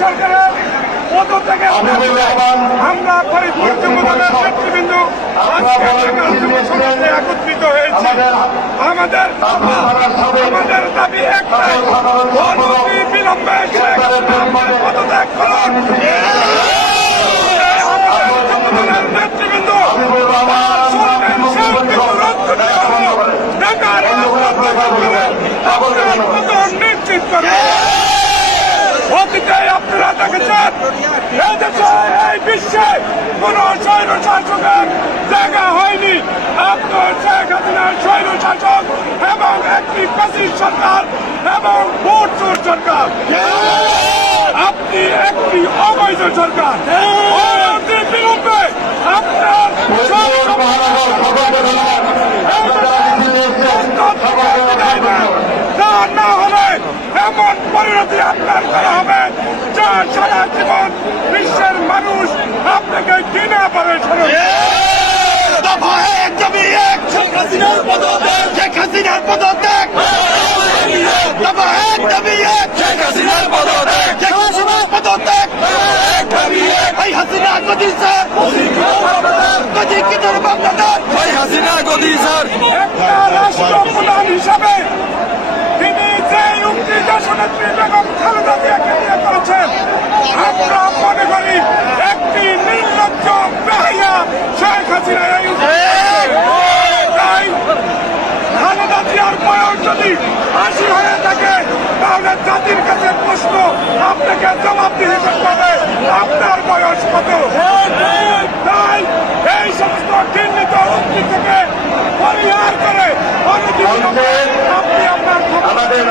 সরকারের পদ থেকে আমরা ফরিদপুর যুবদলের নেতৃবৃন্দ আজকে একত্রিত হয়েছি। আমাদের দাবি একটাই, অনতি বিলম্বে পদত্যাগ করুন। আমাদের নেতৃবৃন্দ নিশ্চিত করে অতীতে আপনারা দেখেছেন এই দেশে এই বিশ্বে কোন স্বৈর শাসকের জায়গা হয়নি। আপনার শেখ হাসিনার স্বৈর শাসক এবং একটি ফ্যাসিস্ট সরকার এবং ভোট চোর সরকার। আপনি একটি অবৈধ সরকার। বিলম্বে আপনার না হলে এমন পরিণতি আপনার করা হবে যা সারা জীবন বিশ্বের মানুষ আপনাকে ঘৃণা করে। শেখ হাসিনার পদত্যাগ, শেখ হাসিনার পদত্যাগ, শেখ হাসিনার পদত্যাগ, শেখ হাসিনার পদত্যাগ, ভাই হাসিনা গদি স্যার, গদি কি তোর বাংলাদেশ, ভাই হাসিনা গদি স্যার। একটা রাষ্ট্রপ্রধান হিসাবে তিনি যে উক্তি দেশনেত্রী বেগম খালেদা জিয়াকে নিয়ে করেছেন, আমরা মনে করি একটি নির্লজ্জ বেহায়া শেখ হাসিনা। তাই খালেদা জিয়ার বয়স যদি ৮০ হয়ে থাকে তাহলে জাতির কাছে প্রশ্ন, আপনাকে জবাব দিতে হবে আপনার বয়স কত। তাই এই সমস্ত ঘৃণিত উক্তি থেকে পরিহার করে আপনি আপনার আমাদের